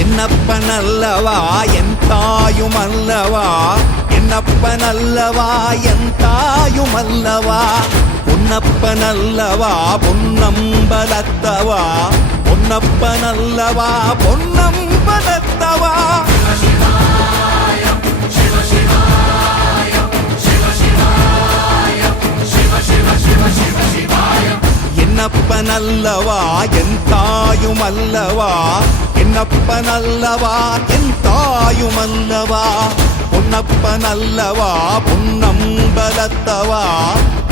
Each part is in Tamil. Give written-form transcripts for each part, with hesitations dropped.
என்னப்பனல்லவா என் தாயுமல்லவா, என்னப்பனல்லவா என் தாயுமல்லவா, பொன்னப்பனல்லவா பொன்னம்பலத்தவா, பொன்னப்பனல்லவா பொன்னம்பலத்தவா. என்னப்பனல்லவா என் தாயுமல்லவா, என்னப்பனல்லவா என் தாயுமல்லவா, பொன்னப்பனல்லவா பொன்னம்பலத்தவா,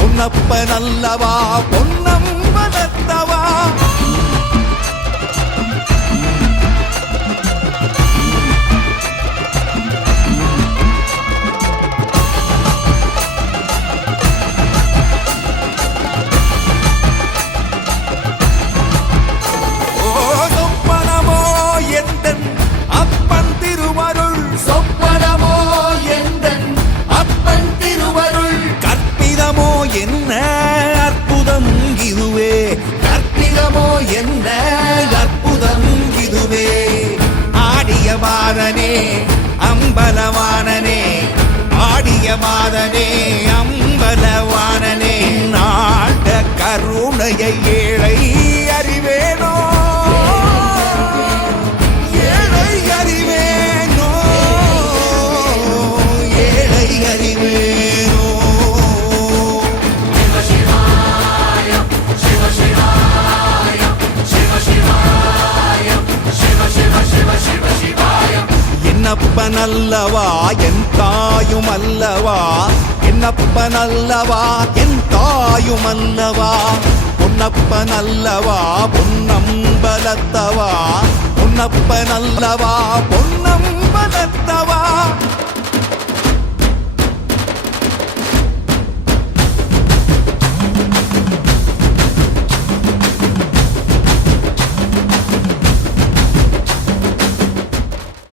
பொன்னப்பனல்லவா பொன்னம்பலத்தவா. என்ன அற்புதம் இதுவே, கற்பிதமோ என்ன அற்புதம் இதுவே. ஆடிய மாதனே அம்பலவானனே, ஆடிய மாதனே அம்பலவானனே, நாட கருணையை ஏழை அறிவேனோ, ஏழை அறிவேனோ, ஏழை அறிவேனோ. என்னப்பனல்லவா என் தாயுமல்லவா, என்னப்பனல்லவா என் தாயுமல்லவா, பொன்னப்பனல்லவா பொன்னம்பலத்தவா, பொன்னப்பனல்லவா பொன்னம்பலத்தவா.